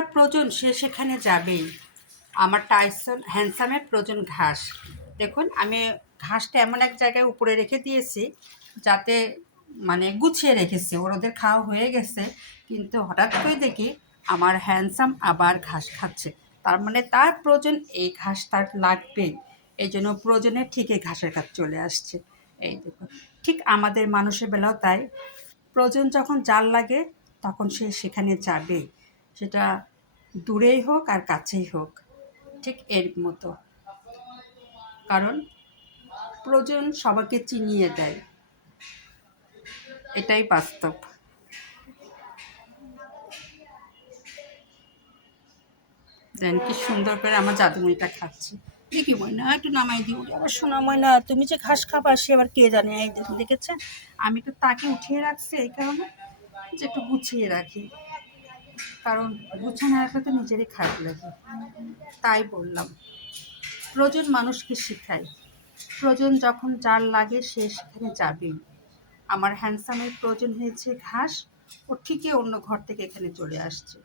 যার প্রয়োজন সে সেখানে যাবেই। আমার টাইসন হ্যান্ডসামের প্রয়োজন ঘাস। দেখুন আমি ঘাসটা এমন এক জায়গায় উপরে রেখে দিয়েছি যাতে মানে গুছিয়ে রেখেছি, ওদের খাওয়া হয়ে গেছে, কিন্তু হঠাৎ করে দেখি আমার হ্যান্ডসাম আবার ঘাস খাচ্ছে। তার মানে তার প্রয়োজন এই ঘাস তার লাগবেই, এই জন্য প্রয়োজনে ঠিক এই ঘাসের কাছে চলে আসছে। এই দেখুন, ঠিক আমাদের মানুষের বেলাও তাই, প্রয়োজন যখন যার লাগে তখন সে সেখানে যাবে, সেটা দূরেই হোক আর কাছেই হোক, ঠিক এর মতো। কারণ প্রয়োজন সবাইকে চিনিয়ে দেয়, এটাই বাস্তব। দেন কি সুন্দর করে আমার জাদুমণিটা খাচ্ছে। দেখি ময়না একটু নামাই দিই, ওরে আবার শোনা ময়না, তুমি যে ঘাস খাবা সে আবার কে জানে। এই দেখুন দেখেছেন, আমি তো তাকে উঠিয়ে রাখছি এই কারণে যে একটু গুছিয়ে রাখি, কারণ গুছানো রাখলে তো নিজেরই খারাপ লাগে। তাই বললাম, প্রয়োজন মানুষকে শেখায়, প্রয়োজন যখন যার লাগে সে সেখানে যাবেই। আমার হ্যান্ডসামের প্রয়োজন হয়েছে ঘাস, ও ঠিকই অন্য ঘর থেকে এখানে চলে আসছে।